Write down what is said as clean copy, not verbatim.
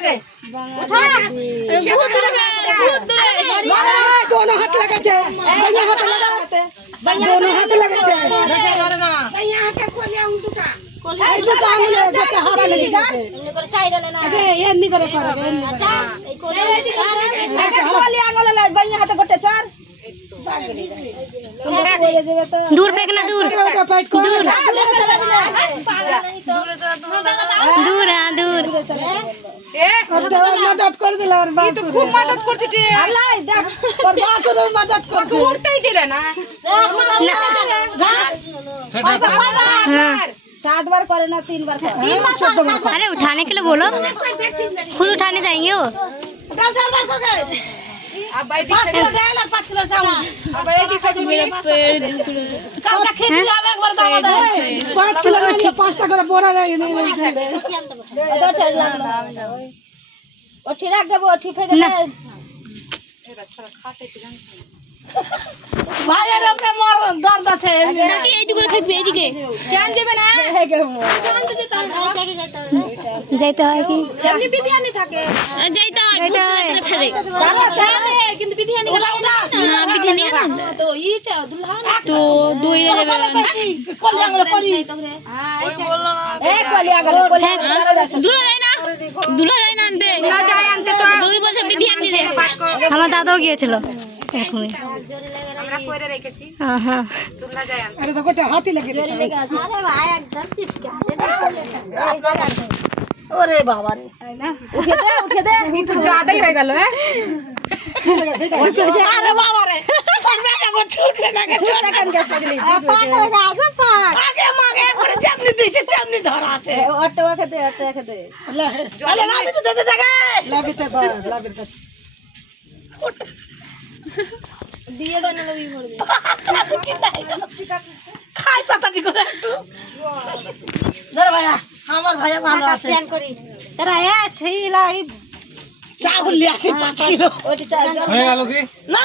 লাগে दोनों हाथ लगे छे भैया हाथ लगा दोनों हाथ लगे छे भैया के कोलिया उंटुका कोलिया जो आंगले जो हाथ लगे छे এমনি করে চাইরা লে না अरे एन्नी करे करे एन्नी আচ্ছা এই কোলিয়া আঙ্গুল লে ভैया হাতে গোটে চার दूर फेंकना दूर का फाइट कर दूर दूर हाँ दूर अब तो मदद कर दिला और बात तो खूब मदद করছিস আল্লাহ দেখ और बात तो मदद कर दे উঠতেই দিলে না हाँ 7 बार करे ना 3 बार करे अरे उठाने के लिए बोलो खुद उठाने जाएंगे वो चल चल बार कर गए अब भाई 5 किलो दे ला 5 किलो चावल अब भाई दिखा दे मेरे पेड़ दुखले काटा खींच ले एक बार दावा दे 5 किलो में 5 टका बोरा नहीं नहीं तो ठेर लागला ओ ठिरा के वो ठी फेंक दे भाई रे अपने मर दर्द আছে কাকি এইদিকে করে ফেকবে এইদিকে জান দেবে না জান তো যেতে যাইতে হয় কি যেমনি বিধিয়ানি থাকে যাইতে হয় ভূত করে ফেলে চারা চারে কিন্তু বিধিয়ানি গেলাও না হ্যাঁ বিধানি তো ইটা দুলহান তো দইরে যাবে কোলিয়া গুলো করি হ্যাঁ ওই বললো না এ কোলিয়া গেল কোলিয়া চারা দাস দুলা যায় না আনতে না যায় আনতে তো 2 বছর বিধানি রে আমার দাদাও গিয়েছিল এরকমই আমরা কইরে রেখেছি হ্যাঁ হ্যাঁ দুলনা যায় আনতে अरे तो गोटे हाथी लगे আরে ভাই একদম চিপকে আছে ओरे बाबा रे উঠে দে একটু ज्यादा ही হয়ে গেল হ্যাঁ अरे बाबा रे बेटा को छूट लेना के ছোট কান কে পাগলি आगे मागे করে যেমনি দিছে তেমনি ধরা আছে অটো খেতে अरे लाभी तो दे दे लाभी तो लाभी का দিয়ে দেন লবি পড়বে খাই সাতাজি করে একটু ধর ভাইয়া আমার ভাইয়া ভালো আছে স্ক্যান করি এরা এ ছিলা চাউল লিয়ে আসি 5 কিলো ওইটা চাল হয়ে গেল কি না